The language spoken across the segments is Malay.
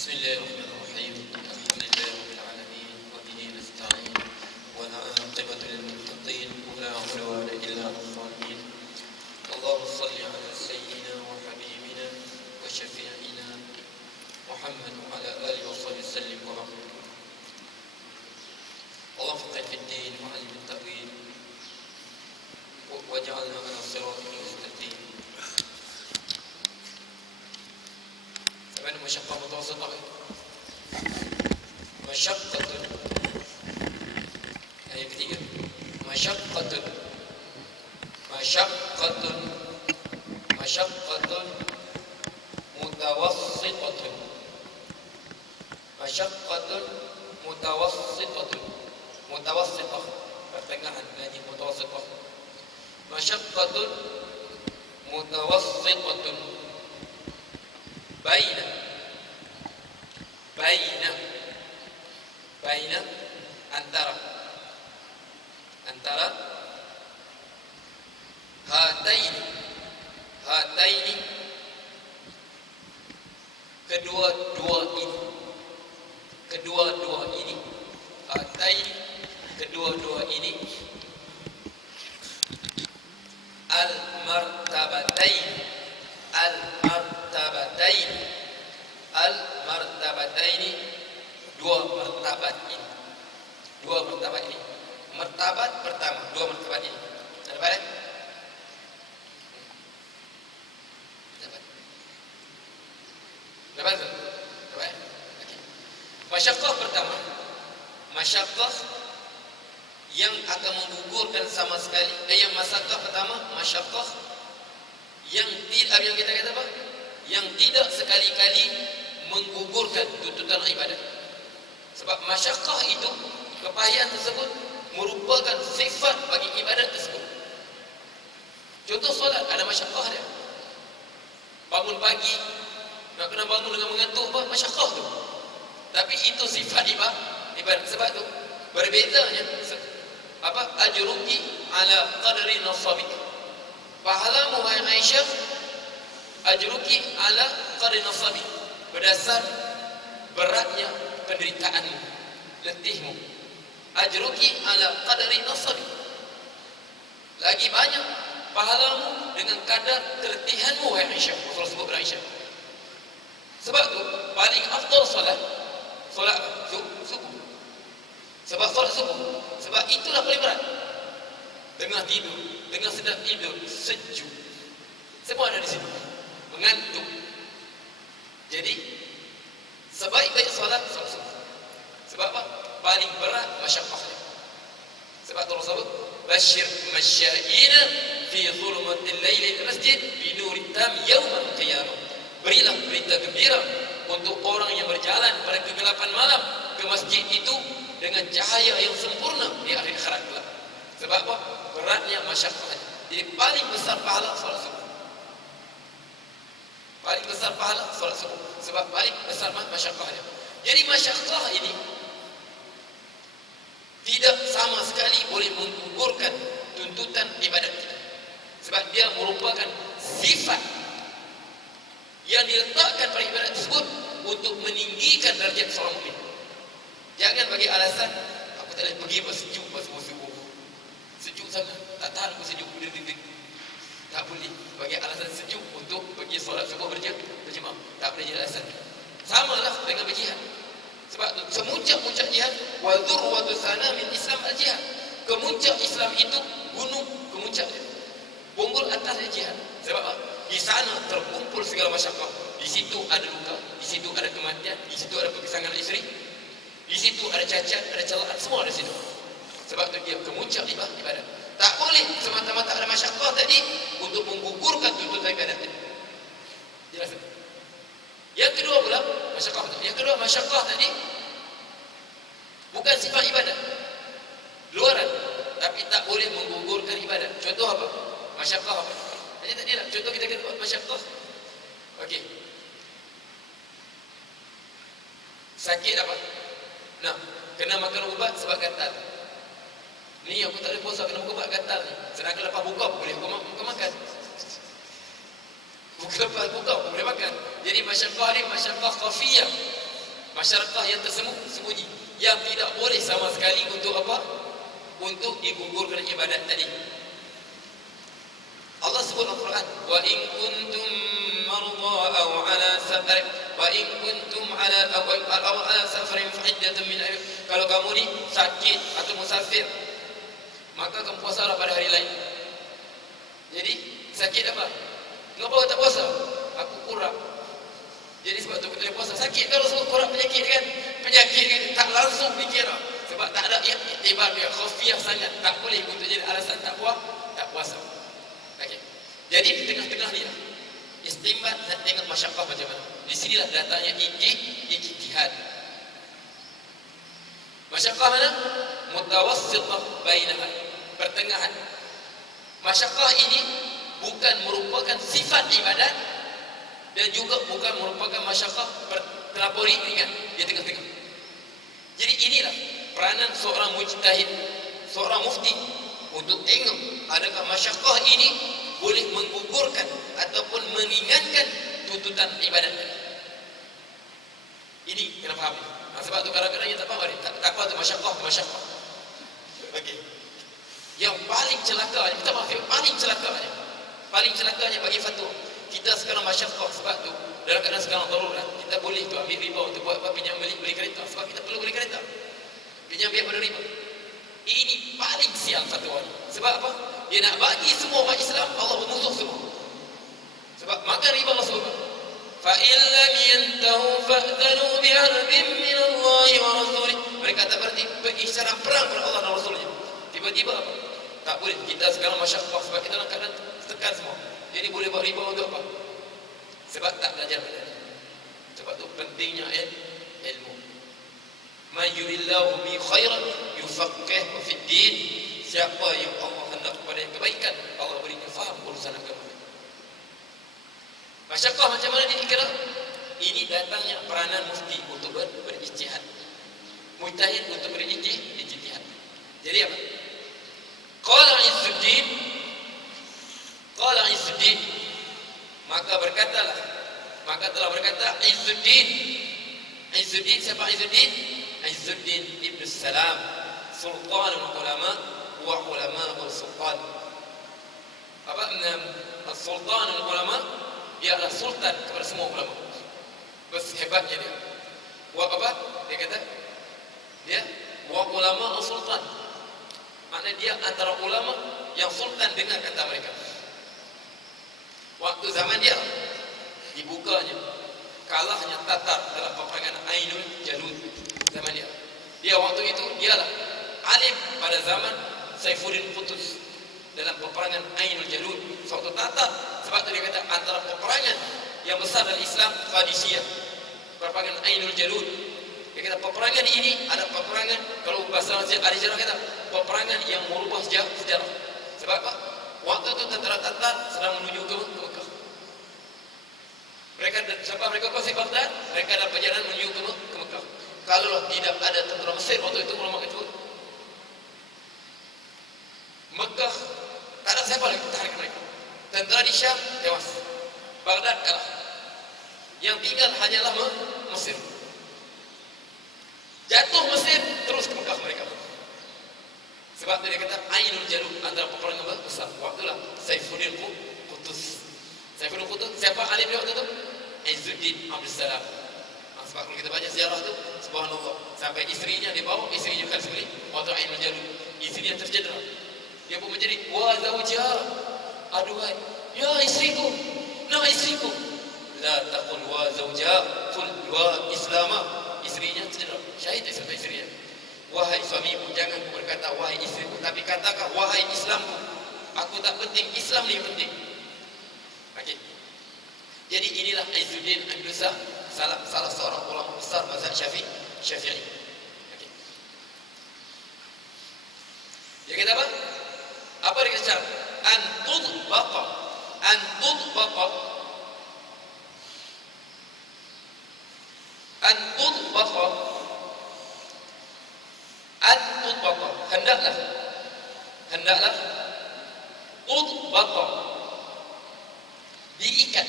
بسم الله الرحمن الرحيم. الحمد لله رب العالمين وبه نستعين ولا عاقبة للمتقين ولا عدوان إلا على الظالمين. اللهم صل على سيدنا وحبيبنا وشفيعنا محمد وعلى آله وصحبه وسلم وبارك. اللهم فقه في الدين وعلم التأويل واجعلنا على صراطك المستقيم. Sebenarnya masyaqqah mutawassithah. Masyaqqatun. Ayat ketiga. Masyaqqatun. Masyaqqatun. Masyaqqatun mutawassithatun. Masyaqqatun mutawassithatun. Mutawassithah, pertengahan dari mutawassithah. Masyaqqatun mutawassithatun. Baina antara hataini kedua-dua ini hataini kedua-dua ini al-martabataini dua martabat ini martabat pertama, dua martabat ini ada balik dapat masyaqqah pertama, masyaqqah yang akan menggugurkan sama sekali yang masyaqqah pertama, masyaqqah yang kita kata apa? Yang tidak sekali-kali menggugurkan tuntutan ibadah. Sebab masyaqqah itu, kepahian tersebut merupakan sifat bagi ibadat tersebut. Contoh solat ada masyaqqah dia. Bangun pagi, nak kena bangun dengan mengantuk apa? Masyaqqah tu. Tapi itu sifat ibadat. Sebab tu berbezanya apa? Ajruki ala qadri nasabik. Pahalamu wahai Aisyah, ajruki ala qadri nasabik, berdasar beratnya penderitaanmu, letihmu. Ajruki ala qadri nasabik, lagi banyak pahalamu dengan kadar keletihanmu wahai Aisyah. Rasulullah sebut kepada Aisyah. Sebab tu paling afdal solat subuh. Sebab solat subuh, sebab itulah paling berat. Tengah tidur, tengah sedang tidur, sejuk, semua ada di situ, mengantuk. Jadi sebaik-baik solat subuh. Sebab apa? Paling berat masyaqqah. Sebab Allah sebut basyir masya'ina fi zulmatil laili masjid bi nurin tam yaumil qiyamah. Berilah berita gembira untuk orang yang berjalan pada kegelapan malam ke masjid itu dengan cahaya yang sempurna di hari akhirat kelak. Sebab apa? Beratnya masyaqqah. Jadi paling besar pahala solat subuh. Paling besar pahala solat subuh. Sebab paling besar masyaqqahnya. Jadi masyaqqah ini tidak sama sekali boleh menggugurkan tuntutan ibadat kita. Sebab dia merupakan sifat yang diletakkan pada ibadat tersebut untuk meninggikan darjat seorang mukmin. Jangan bagi alasan aku tak boleh pergi pas sejuk pas subuh. Sejuk sangat, tak tahan aku sejuk. Tak boleh bagi alasan sejuk untuk pergi solat subuh berjemaah. Tak boleh jadi alasan. Samalah dengan berjihad. Sebab tu semuncak-muncak jihad, wa dzurwatu sanamin Islam al-jihad. Kemuncak Islam itu gunung kemuncak dia. Bonggol atasnya jihad. Sebab apa? Di sana terkumpul segala masyaqqah. Di situ ada luka, di situ ada kematian, di situ ada perpisahan isteri, di situ ada cacat, ada celaan, semua ada situ. Sebab tu dia kemuncak ibadah. Tak boleh semata-mata ada masyaqqah tadi untuk menggugurkan tuntutan ibadat tadi. Jelas? Yang kedua pula masyaqqah. Yang kedua masyaqqah tadi bukan sifat ibadat luaran, tapi tak boleh menggugurkan ibadat. Contoh apa? Masyaqqah apa? Hanya tadi lah. Contoh kita kata masyaqqah. Okey. Sakit apa? Nah, kena makan ubat sebab gatal. Ni aku tak boleh puasa kena makan ubat gatal ni. Sedangkan lepas buka boleh makan. Bukan lepas buka boleh makan. Jadi masyaqqah ni masyaqqah khafiyah. Masyarakah yang tersembunyi, yang tidak boleh sama sekali untuk apa? Untuk digugurkan ibadat tadi. Allah sebut dalam Al-Quran, wa in kuntum marda aw ala safar wa in kuntum ala safarin fa iddatun min ayyam. Kalau kamu ni sakit atau musafir, maka kamu puasalah pada hari lain. Jadi sakit apa? Kenapa tak puasa? Aku kurang. Jadi sebab tu kita puasa. Sakit kalau sebab kurang penyakit kan? Penyakit kan tak langsung dikira. Sebab tak ada iktibar dia khafiah sangat. Tak boleh untuk jadi alasan tak puasa. Okey. Jadi di tengah-tengah ni lah istimbat dan tengok masyaqqah macam mana. Di sinilah datanya ijtihad. Masyaqqah mana? Mutawassithah bainaha. Pertengahan. Masyaqqah ini bukan merupakan sifat ibadat dan juga bukan merupakan masyaqqah terlampau ringan, di tengah-tengah. Jadi inilah peranan seorang mujtahid, seorang mufti untuk tengok adakah masyaqqah ini boleh menggugurkan ataupun mengingatkan tuntutan ibadat. Ini kena faham. Sebab tu kadang-kadang kita tak faham, tak faham tu masyaqqah. Okey. Yang paling celakanya, kita maaf, paling celakanya bagi fatwa kita sekarang masyaqqah. Sebab tu dalam keadaan sekarang darurat, kita boleh tu ambil riba untuk buat apa? Pinjam beli kereta. Sebab kita perlu beli kereta, pinjam biar pada riba. Ini paling sial fatwa ni. Sebab apa? Dia nak bagi semua umat Islam Allah bermusuh semua. Sebab makan riba Allah sebut, fa in lam yantahu fa'danu biharbin min Allah wa rasulih. Mereka tak berhenti pergi secara perang kepada Allah dan Rasulnya. Tiba-tiba apa? Tak boleh. Kita sekarang masyaqqah sebab kita dalam keadaan tekan semua. Jadi boleh buat riba untuk apa? Sebab tak belajar benda. Sebab tu pentingnya ilmu. Man yuridillahu bi khairan yufaqqihhu fid din. Siapa yang Allah hendak kepada yang kebaikan, Allah berikan faham urusan agama. Masyaqqah macam mana dikira? Ini datangnya peranan mufti untuk berijtihad. Mujtahid untuk berijtihad. Jadi apa? Qala Izzuddin, maka telah berkata Izzuddin. Siapa Izzuddin? Izzuddin Ibn Salam, Sultanul Ulama wa Ulama Sultan. Apa Sultanul Ulama? Dia adalah sultan kepada semua ulama. Bes hebatnya dia. Dia kata dia wa ulama sultan. Maknanya dia antara ulama yang sultan dengar kata mereka. Waktu zaman dia dibukanya, kalahnya Tatar dalam peperangan Ainul Jalut zaman dia. Dia waktu itu dialah alim pada zaman Saifuddin Qutuz dalam peperangan Ainul Jalut. Suatu Tatar, sebab itu dia kata antara peperangan yang besar dalam Islam Qadisiyah, peperangan Ainul Jalut. Dia kata peperangan ini ada peperangan, kalau bahasa ahli sejarah kata peperangan yang merubah sejarah. Sebab apa? Waktu itu tentara Tatar sedang menuju ke Mekah. Mereka kuasai Baghdad, mereka dalam perjalanan menuju ke Mekah. Kalau tidak ada tentara Mesir waktu itu, ulama itu Mekah tak ada siapa lagi tarik mereka. Tentara di Syam tewas, Baghdad kalah. Yang tinggal hanyalah Mesir. Jatuh Mesir, terus ke Mekah mereka. Sebab itu dia kata Ainul Jalut antara peperangan besar. Waktulah Saifuddin Qutuz. Siapa alim dia waktu itu? Izzuddin Abdul Salam. Sebab kalau kita baca sejarah tu, subhanallah, sampai isterinya dibawa, isterinya kan sembelih waktu Ainul Jalut. Isterinya tercedera. Dia pun menjadi wa zawjah. Aduhai, ya isteriku. Nama isteriku. La taqul wa zawjah, qul wa islama. Isterinya tercedera. Syahid sampai isterinya. Wahai suamiku, jangan berkata wahai istriku, tapi katakan wahai Islamku. Aku tak penting, Islam ni penting. Okey. Jadi inilah Izzuddin Ibn Salam, salah seorang ulama besar mazhab Syafi'i. Okey. Dia kata apa? Apa dia kata? Antudbaqa hendaklah tudbaqa diikat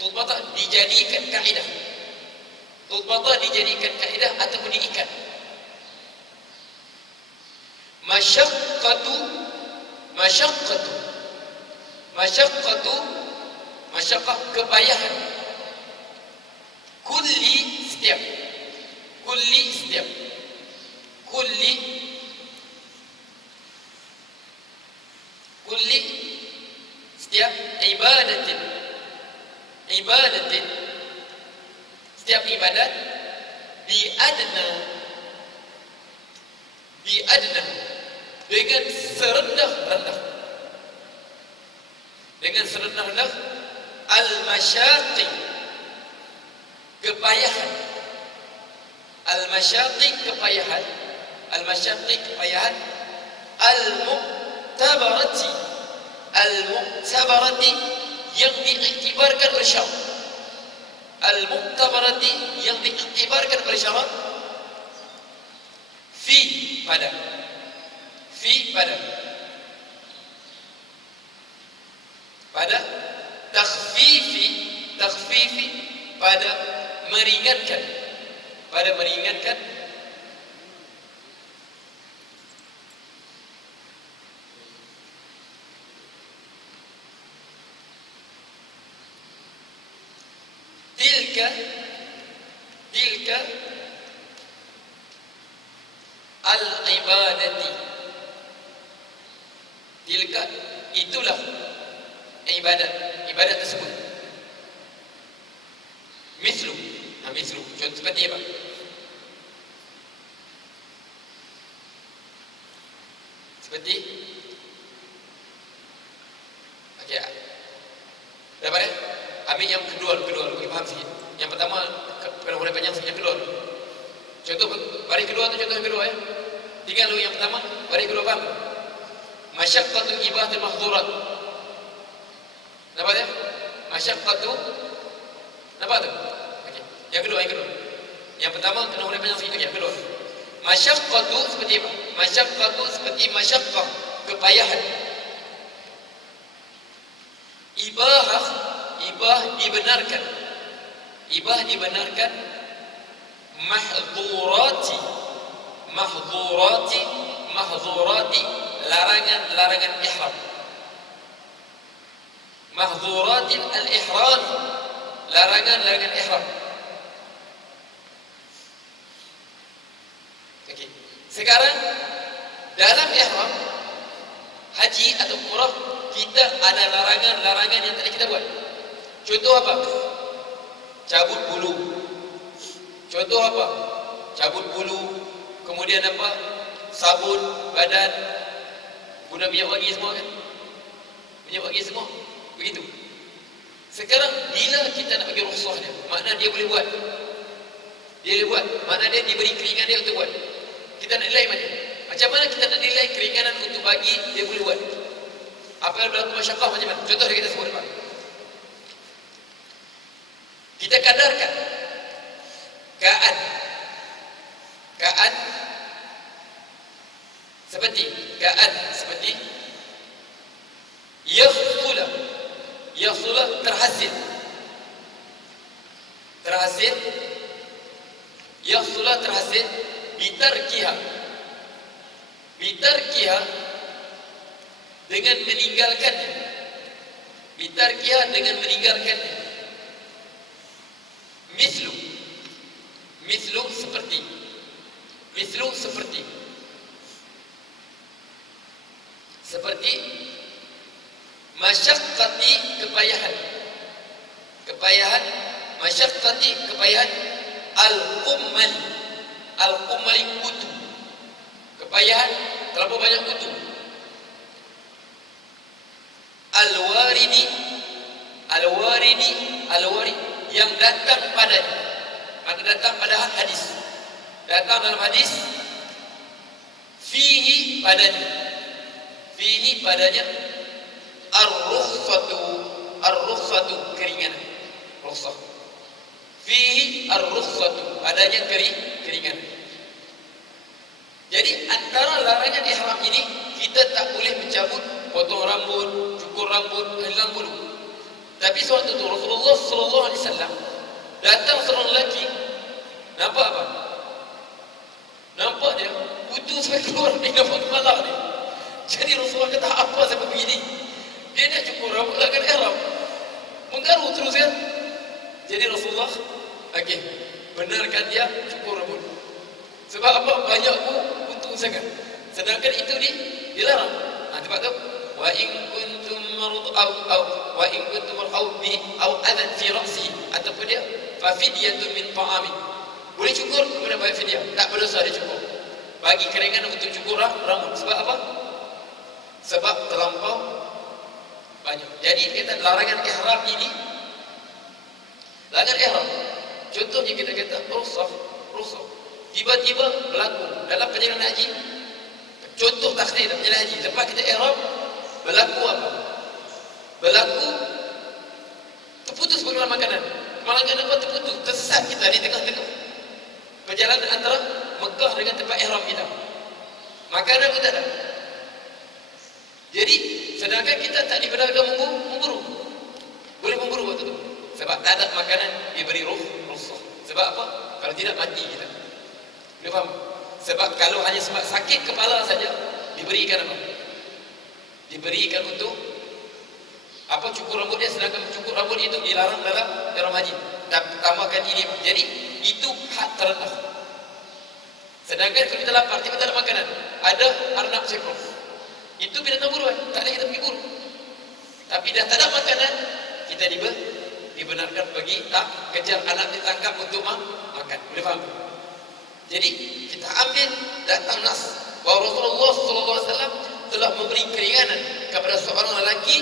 tudbaqa dijadikan kaidah. Tubata dijadikan kaedah ataupun diikat. Masyaqqatu, masyaqqah kepayahan. Kulli setiap, kulli setiap ibadatin, setiap ibadat biadna, dengan serendah-rendah al-masyaqi, kepayahan, al-mu'tabarati yang diiktibarkan oleh syarak, fi pada takhfifi pada meringankan, tilka al-ibadati, tilka itulah ibadat tersebut. Mislu, contoh seperti apa? Seperti okey. Dapat ya? Ambil yang kedua, bagi faham sikit. Yang pertama kalau boleh panjang sikit, yang kedua. Contoh baris kedua tu contoh yang kedua ya. Tinggal lu yang pertama, baris kedua faham? Masyaqqatu ibadatul mahdhurat. Nampak ya? Masyaqqatu. Nampak tu? Okey. Yang kedua. Yang pertama kena boleh panjang sikit, yang kedua. Masyaqqatu seperti apa? Masyaqqatu seperti masyaqqah, kepayahan. Ibah dibenarkan mahdhurati larangan ihram, mahdhuratil al-ihram, larangan ihram. Okey. Sekarang dalam ihram haji atau umrah kita ada larangan yang tadi kita buat. Contoh apa? Cabut bulu. Kemudian apa? Sabun badan, guna minyak wangi semua kan? Begitu. Sekarang bila kita nak bagi rukhsah dia, makna dia boleh buat. Makna dia diberi keringanan dia untuk buat. Kita nak nilai mana? Macam mana kita nak nilai keringanan untuk bagi dia boleh buat? Apa yang berlaku masyaqqah macam mana? Contoh dia kita sebut Pak. Kita kadarkan Ka'an seperti yakhsula terhasil bitarkiha dengan meninggalkannya. Mislu seperti masyaqqati kepayahan al-qumali kutu, kepayahan terlalu banyak kutu. Al-waridi yang datang padanya, maka datang pada hadis, datang dalam hadis fihi padanya ar-rukhsatu keringanan, rukhsah. Fihi ar-rukhsatu, padanya keringanan. Jadi antara larangan ihram ini, kita tak boleh mencabut, potong rambut, cukur rambut, hilang bulu. Tapi suatu tu Rasulullah sallallahu alaihi wasallam datang seorang lelaki Nampak apa? Nampak dia kutu sampai keluar di nampak kepala dia. Jadi Rasulullah kata, apa sampai begini? Dia nak cukur rambut lakukan ihram, menggaru terus kan. Jadi Rasulullah benarkan dia cukur rambut. Sebab apa? Banyak kutu sangat. Sedangkan itu dilarang. Sebab tu wa in kuntum marad wa in kuntum aw adan fi ra'si, ataupun dia fa fidyatun min ta'amin. Boleh cukur, kemudian bayar fidyah. Tak berdosa dia cukur. Bagi keringanan untuk cukur rambut. Sebab apa? Sebab terlampau banyak. Jadi kita larangan ihram ini, larangan ihram. Contohnya kita kata rusak. Tiba-tiba berlaku dalam perjalanan haji. Contoh takhir dalam perjalanan haji. Lepas kita ihram, berlaku apa? Berlaku terputus pengeluaran makanan. Makanan apa terputus? Tersesat kita di tengah-tengah perjalanan antara Mekah dengan tempat ihram kita. Makanan pun tak ada. Jadi sedangkan kita tak dibenarkan memburu. Boleh memburu waktu itu. Sebab tak ada makanan, diberi rukhsah. Sebab apa? Kalau tidak mati kita. Boleh faham? Sebab kalau hanya sebab sakit kepala saja, diberikan apa? Diberikan untuk apa? Cukur rambut dia. Sedangkan cukur rambut itu dilarang dalam ihram haji. Tambahkan ini. Jadi itu hak terendah. Sedangkan kalau kita lapar, kita tak ada makanan, ada arnab seekor, itu binatang buruan, tak boleh kita pergi buru. Tapi dah tak ada makanan, kita dibenarkan pergi kejar anak ditangkap untuk makan. Boleh faham? Jadi kita ambil datang nas bahawa Rasulullah SAW telah memberi keringanan kepada seorang lelaki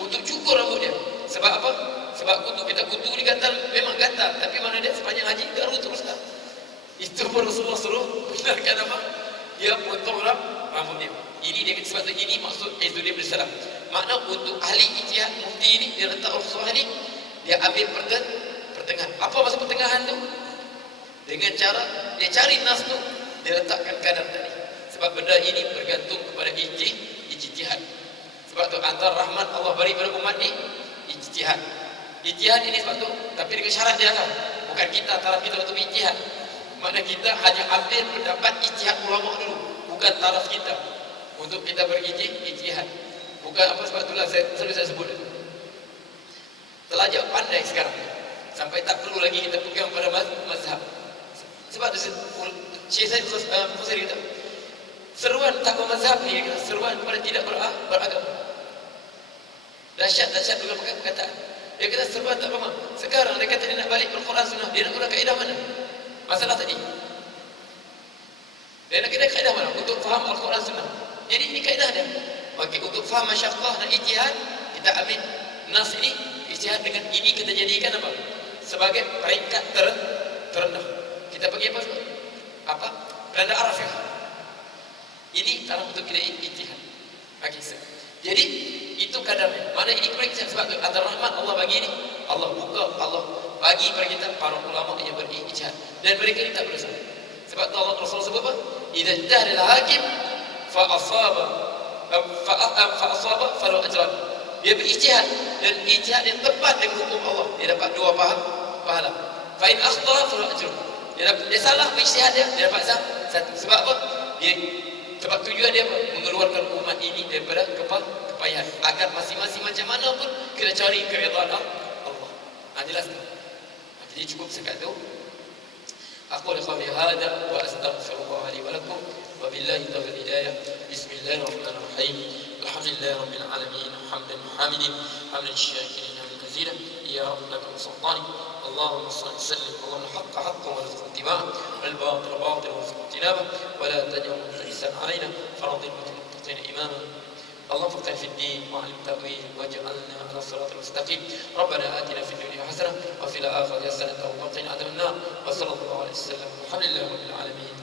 untuk cukur rambut dia. Sebab apa? Sebab kita kutu ni gatal, memang gatal, tapi mana dia sepanjang haji garu terus tak. Itu pun Rasulullah suruh benarkan apa? Dia potong rambut dia. Ini dia kata, sebab ini maksud Izzuddin bin Salam. Makna untuk ahli ijtihad mufti ini, dia letak rukhsah ni, dia ambil pertengahan. Apa maksud pertengahan tu? Dengan cara dia cari nas tu, dia letakkan kadar tadi. Sebab benda ini bergantung kepada ijtihad. Sebab tu antara rahmat Allah beri pada umat ni ijtihad. Ijtihad ini sebab tu, tapi dengan syarat dia kan. Bukan kita, taraf kita untuk ijtihad. Makna kita hanya ambil pendapat ijtihad ulama dulu, bukan taraf kita untuk kita berijtihad. Bukan apa, sebab itulah saya sebut itu. Terlajak pandai sekarang, sampai tak perlu lagi kita pegang pada mazhab. Sebab tu Syekh Said Khusri kata, seruan tak bermazhab ni, seruan kepada tidak beragama. Dahsyat dengan perkataan. Dia kata seruan tak faham. Sekarang dia kata dia nak balik Al-Quran Sunnah, dia nak guna kaedah mana? Masalah tadi, dia nak kena kaedah mana untuk faham Al-Quran Sunnah. Jadi ini kaedah dia. Okey, untuk faham masyaqqah dan ijtihad, kita ambil nas ini, ijtihad dengan ini kita jadikan apa? Sebagai peringkat terendah. Kita pergi apa? Beranda araf ya. Ini taraf untuk kita ijtihad. Okey, jadi itu kadarnya. Mana ini peringkat, sebab tu antara rahmat Allah bagi ini, Allah buka, Allah bagi kepada kita para ulama yang berijtihad, dan mereka ini tak berdosa. Sebab tu Allah Rasul sebut apa? Idza ijtahada al-hakim fa asaba falahu ajran. Dia berijtihad dan ijtihad yang tepat dengan hukum Allah, dia dapat 2 pahala. Fa in akhta falahu ajrun. Dia salah berijtihad dia dapat 1. Sebab apa? Sebab tujuan dia apa? Mengeluarkan umat ini daripada kepayahan, agar masing-masing macam mana pun kena cari keridhaan Allah. Jelas tak? Jadi cukup sekat tu. Aqulu qawli hadha wa astaghfirullah li wa lakum wa billahi tawfiq hidayah. Bismillahirrahmanirrahim. Alhamdulillahi rabbil alamin. Hamdan hamidin, hamdan syakirin, hamdan katsiran. Ya rabbakum sultani. اللهم صل وسلم اللهم الحق حقا وارزقنا اتباعه والباطل باطلا وارزقنا اجتنابه ولا تجعل ملتبسا علينا فرض المتقين اماما. اللهم فقهنا في الدين وعلم التأويل واجعلنا على الصراط المستقيم. ربنا آتنا في الدنيا حسنة وفي الآخرة حسنة وقنا عذاب النار. وصلى الله عليه وسلم. الحمد لله رب العالمين.